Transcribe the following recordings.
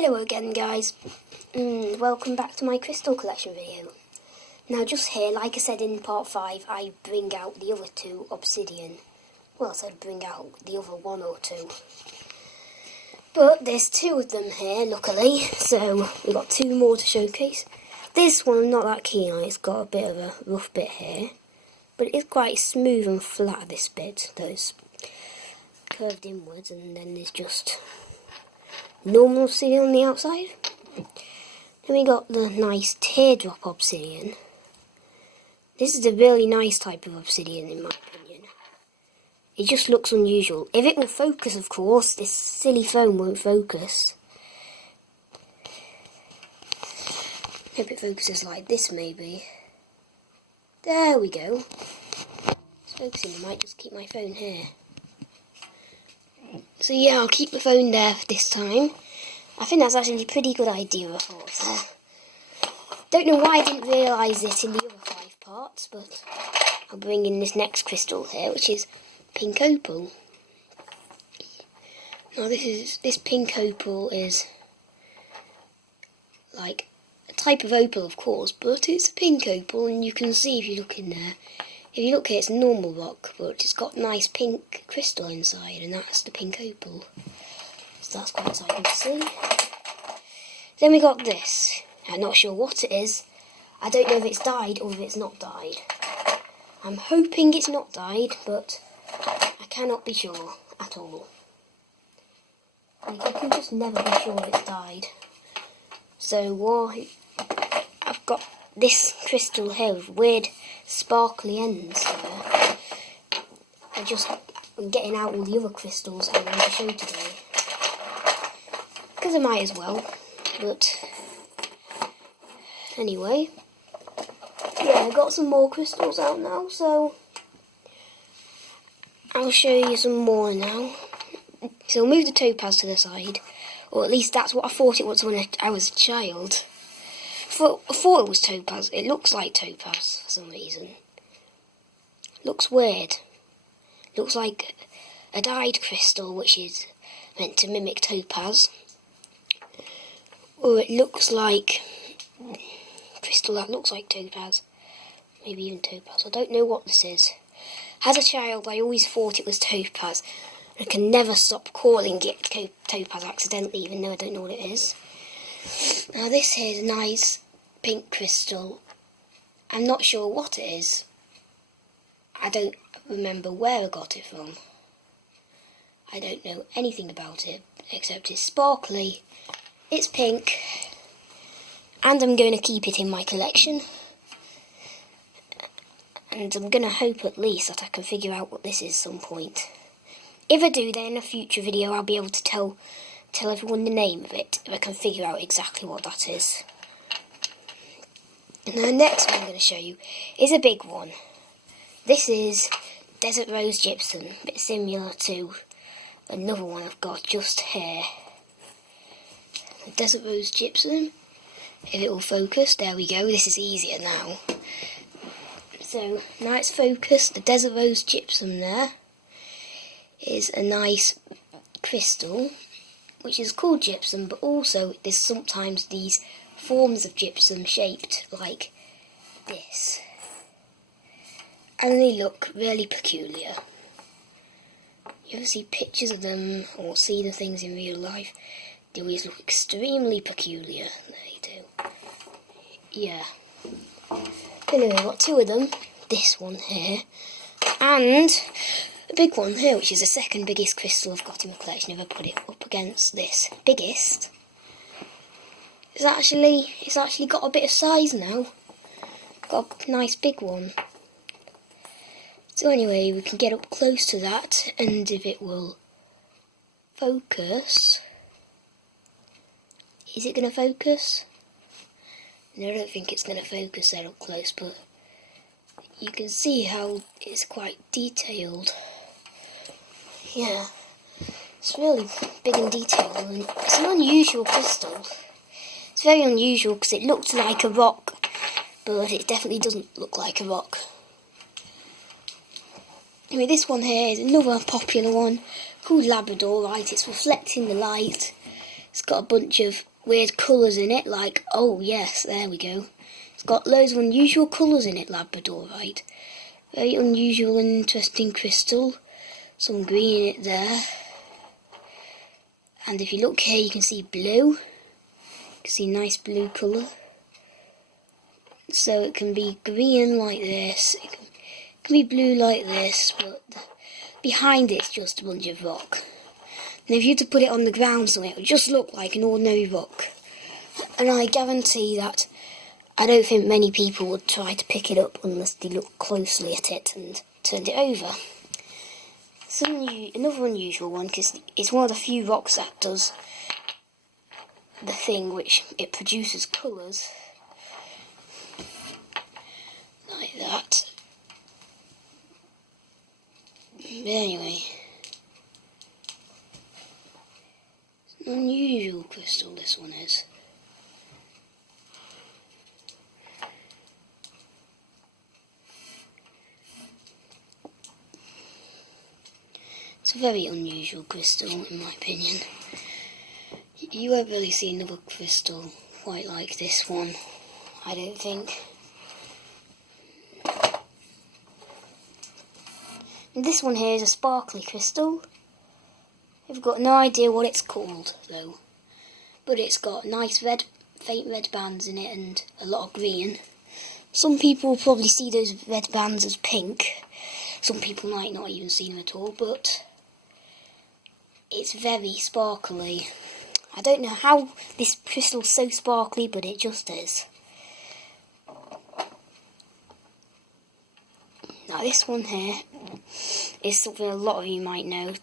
Hello again guys, welcome back to my crystal collection video. Now just here, like I said in part 5, I bring out the other 2 obsidian. Well, I said bring out the other 1 or 2. But there's 2 of them here, luckily, so we've got 2 more to showcase. This one I'm not that keen on, it's got a bit of a rough bit here. But it's quite smooth and flat, this bit, though it's curved inwards, and then there's just normal obsidian on the outside. Then we got the nice teardrop obsidian. This is a really nice type of obsidian in my opinion. It just looks unusual. If it will focus, of course, this silly phone won't focus. Hope it focuses like this maybe. There we go. It's focusing, I might just keep my phone here. So yeah, I'll keep the phone there for this time. I think that's actually a pretty good idea, I thought. Don't know why I didn't realise it in the other 5 parts, but I'll bring in this next crystal here, which is pink opal. Now this pink opal is like a type of opal, of course, but it's a pink opal, and you can see if you look in there. If you look here, it's normal rock, but it's got nice pink crystal inside, and that's the pink opal. So that's quite exciting to see. Then we got this. I'm not sure what it is. I don't know if it's dyed or if it's not dyed. I'm hoping it's not dyed, but I cannot be sure at all. Like, I can just never be sure it's dyed. So I've got this crystal here with weird sparkly ends here. I'm getting out all the other crystals I want to show today. Because I might as well. But anyway, yeah, I got some more crystals out now, so I'll show you some more now. So I'll move the topaz to the side, or at least that's what I thought it was when I was a child. I thought it was topaz. It looks like topaz for some reason. Looks weird. Looks like a dyed crystal, which is meant to mimic topaz. Or it looks like crystal that looks like topaz. Maybe even topaz. I don't know what this is. As a child, I always thought it was topaz. I can never stop calling it topaz accidentally, even though I don't know what it is. Now this here is a nice pink crystal. I'm not sure what it is. I don't remember where I got it from. I don't know anything about it, except it's sparkly, it's pink, and I'm going to keep it in my collection. And I'm going to hope at least that I can figure out what this is at some point. If I do, then in a future video I'll be able to tell everyone the name of it, if I can figure out exactly what that is. And the next one I'm going to show you is a big one. This is Desert Rose Gypsum, a bit similar to another one I've got just here. The Desert Rose Gypsum, if it will focus, there we go, this is easier now. So now it's focused, the Desert Rose Gypsum there is a nice crystal, which is called gypsum, but also there's sometimes these forms of gypsum shaped like this. And they look really peculiar. You ever see pictures of them or see the things in real life? They always look extremely peculiar. They do. Yeah. Anyway, I've got 2 of them. This one here. And a big one here, which is the second biggest crystal I've got in my collection if I put it up against this biggest. It's actually got a bit of size now. Got a nice big one. So anyway, we can get up close to that, and if it will focus... Is it going to focus? No, I don't think it's going to focus that up close, but you can see how it's quite detailed. Yeah, it's really big and detailed, and it's an unusual crystal. It's very unusual because it looks like a rock, but it definitely doesn't look like a rock. Anyway, this one here is another popular one called Labradorite. It's reflecting the light. It's got a bunch of weird colours in it, like, oh yes, there we go. It's got loads of unusual colours in it, Labradorite. Very unusual and interesting crystal. Some green in it there. And if you look here, you can see blue. You can see nice blue colour. So it can be green like this. It can be blue like this, but behind it's just a bunch of rock. And if you were to put it on the ground somewhere, it would just look like an ordinary rock. And I guarantee that I don't think many people would try to pick it up unless they look closely at it and turned it over. Another unusual one, because it's one of the few rocks that does the thing which it produces colours. Like that. But anyway. It's an unusual crystal, this one is. It's a very unusual crystal, in my opinion. You won't really see another crystal quite like this one, I don't think. And this one here is a sparkly crystal. I've got no idea what it's called, though. But it's got nice red, faint red bands in it and a lot of green. Some people will probably see those red bands as pink. Some people might not even see them at all, but it's very sparkly. I don't know how this crystal's so sparkly, but it just is. Now this one here is something a lot of you might know.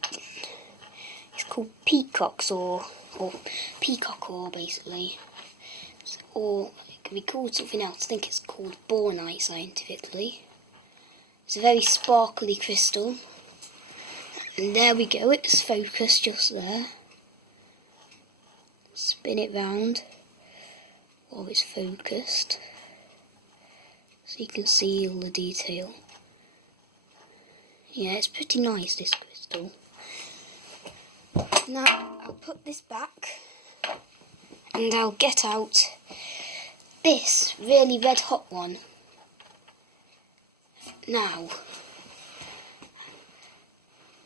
It's called peacock's ore, or peacock ore basically. Or it can be called something else. I think it's called bornite scientifically. It's a very sparkly crystal. And there we go, it's focused just there. Spin it round while it's focused, so you can see all the detail. Yeah, it's pretty nice, this crystal. Now, I'll put this back, and I'll get out this really red hot one. Now,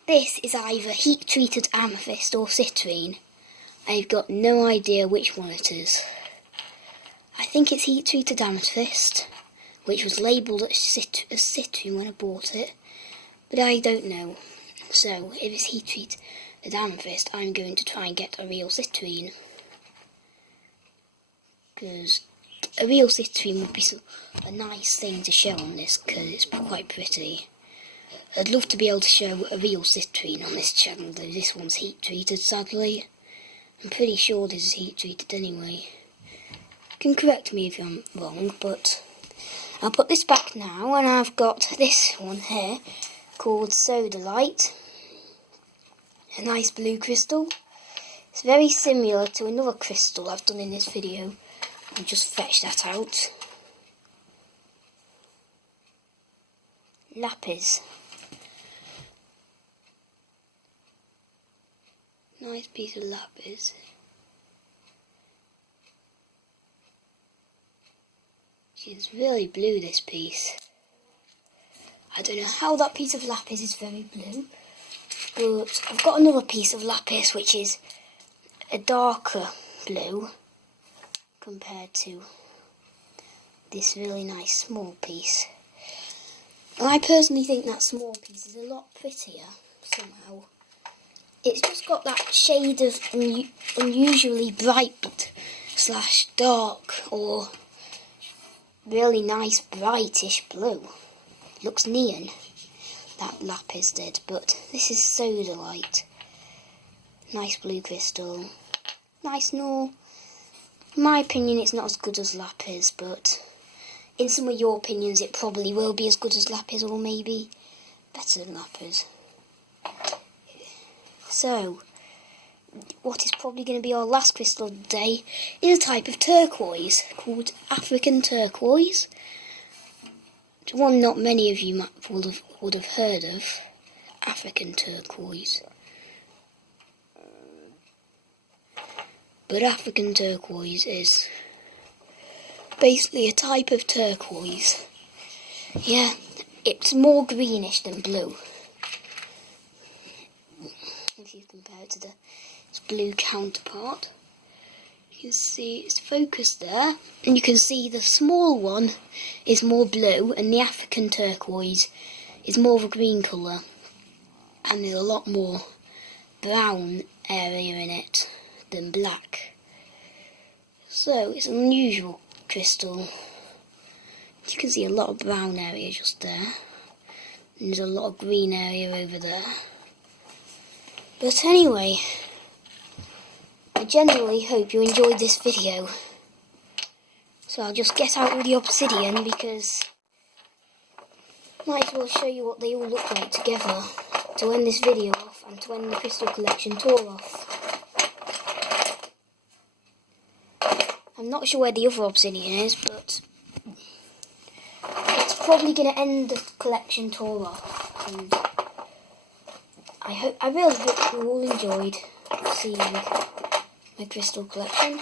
this is either heat-treated amethyst or citrine. I've got no idea which one it is. I think it's heat-treated amethyst, which was labelled as citrine when I bought it, but I don't know. So, if it's heat-treated amethyst, I'm going to try and get a real citrine. Because a real citrine would be a nice thing to show on this, because it's quite pretty. I'd love to be able to show a real citrine on this channel, though this one's heat-treated, sadly. I'm pretty sure this is heat-treated anyway. You can correct me if I'm wrong, but I'll put this back now, and I've got this one here called Sodalite. A nice blue crystal. It's very similar to another crystal I've done in this video. I'll just fetch that out. Lapis. Nice piece of lapis. She's really blue, this piece. I don't know how that piece of lapis is very blue, but I've got another piece of lapis which is a darker blue compared to this really nice small piece. And I personally think that small piece is a lot prettier somehow. It's just got that shade of unusually bright / dark or really nice brightish blue. It looks neon, that lapis did, but this is Sodalite. Nice blue crystal. Nice in my opinion it's not as good as lapis, but in some of your opinions it probably will be as good as lapis, or maybe better than lapis. So, what is probably going to be our last crystal of the day is a type of turquoise called African turquoise. One not many of you would have heard of, African turquoise. But African turquoise is basically a type of turquoise. Yeah, it's more greenish than blue. If you compare it to its blue counterpart. You can see it's focused there, and you can see the small one is more blue, and the African turquoise is more of a green colour, and there's a lot more brown area in it than black. So it's an unusual crystal. You can see a lot of brown area just there, and there's a lot of green area over there. But anyway, I generally hope you enjoyed this video. So I'll just get out all the obsidian because I might as well show you what they all look like together to end this video off and to end the crystal collection tour off. I'm not sure where the other obsidian is, but it's probably going to end the collection tour off. And I really hope you all enjoyed seeing my crystal collection.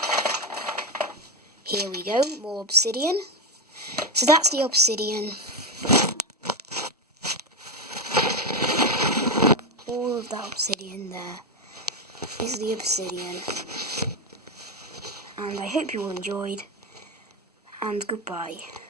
Here we go, more obsidian. So that's the obsidian. All of that obsidian there is the obsidian. And I hope you all enjoyed, and goodbye.